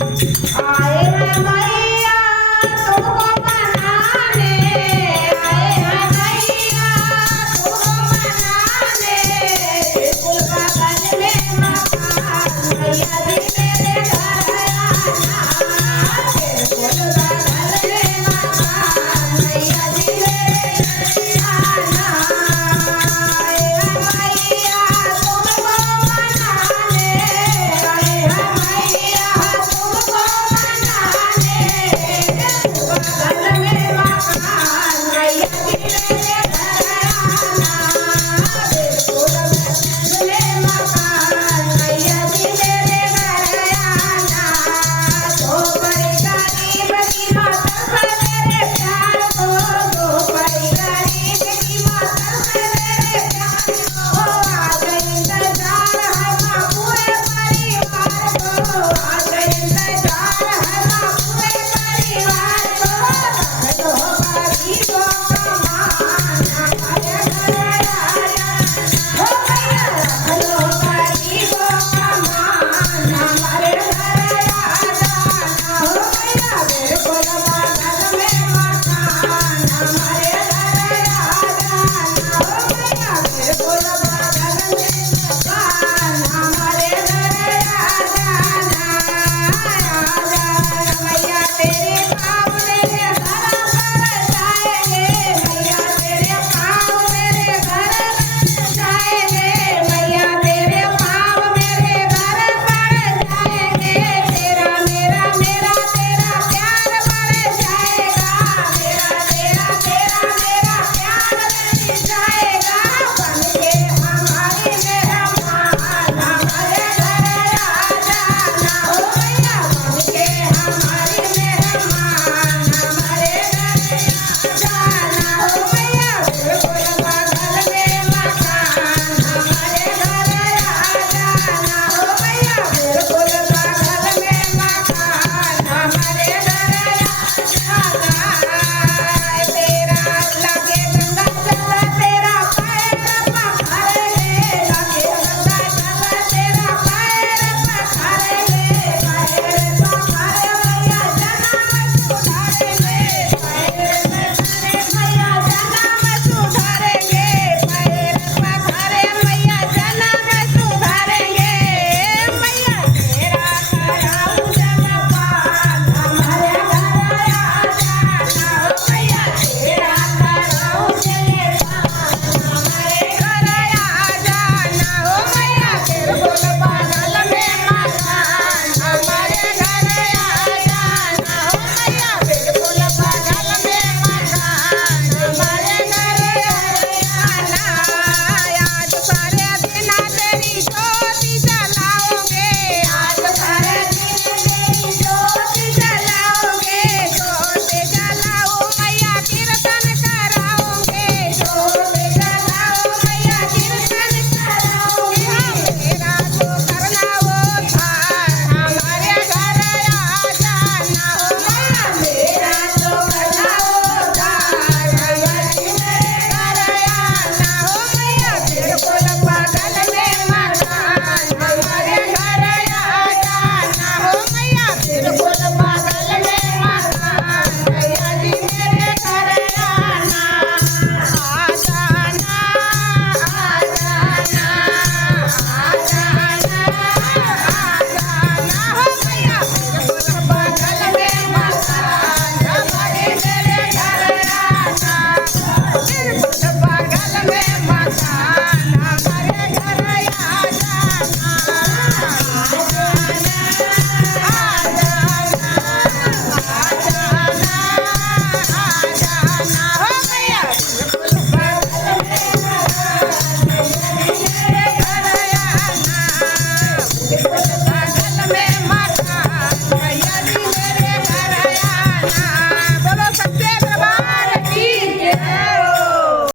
आए हैं मैया तुमको मनाने, आए हैं मैया तुमको मनाने, बिल्कुल बगल में मकान मैया जी मेरे घर आना, बिल्कुल बगल में मकान मैया जी मेरे घर आना। आए हैं मैया तुमको मनाने, आए हैं मैया तुमको मनाने, बगल में मकान मैया जी मेरे घर आना, बिल्कुल बगल में मकान मैया जी मेरे घर आना। दो परी गरीब की मातम मेरे प्यार को, दो परी गरीब की मातम मेरे प्यार को, आज इंतजार है माँ पूरे परिवार को, आज इंतजार है माँ पूरे परिवार को। दो गरीबों का मान हमारे घर आया, हो भैया दो गरीबों का मान हमारे घर आया जाना, हो भैया बिल्कुल बगल में मकान हमारे घर आया जाना, हो भैया बिल्कुल बगल में मकान हमारे घर आया जाना। मैया तेरे पाँव मेरे घर पर जाएंगे, मैया तेरे पाँव मेरे घर जाएंगे, मैया तेरे पाँव मेरे घर पर जाएंगे, तेरा मेरा मेरा तेरा प्यार बढ़ जाएगा, मेरा तेरा तेरा मेरा प्यार बढ़ जाएगा, बनके हमारी मेहमान हमारे घर आ जाना, हो भैया बनके हमारी मेहमान हमारे घर आ जाना, हो भैया बिल्कुल बगल में मकान हमारे घर आ जाना, हो भैया बिल्कुल बगल में मकान हमारे घर आ जाना। तेरा लगे गंगा जल तेरा पैर पखारेंगे, लगे गंगा जल तेरा पैर पखारेंगे, पैर पखारे मैया जन्म सुधारेंगे, पैर पखारे मैया जन्म सुधारेंगे, पैर पखारे मैया जन्म सुधारेंगे, मैया तेरा कराऊं जलपान हमारे घर आ जाना, हो मैया तेरा कराऊं जलपान हमारे घर आ जाना, हो मैया बिल्कुल बगल में मकान हमारे घर आ जाना, हो मैया बिल्कुल बगल में मकान हमारे घर आ जाना। आज सारे दिन तेरी ज्योति जलाओगे, आज सारे दिन तेरी ज्योति जलाओगे, ज्योति जलाओ मैया कीर्तन कराओगे, ज्योति जलाओ मैया कीर्तन कराओगे, मेरा जो करना वो था हमारे घर आ जाना, हो मैया मेरा जो करना वो था मैया जी मेरे घर आना, हो मैया बिल्कुल बगल में मकान हमारे घर आ जाना, हो मैया बिल्कुल बगल में मकान मैया जी मेरे घर आना, आ जाना, आ जाना, आ जाना, आ जाना, हो मैया बिल्कुल बगल में मकान हमारे मेरे घर आना, बिल्कुल बगल में मकान हमारे घर आ जाना, हो मैया बिल्कुल बगल में मकान हमारे घर आना,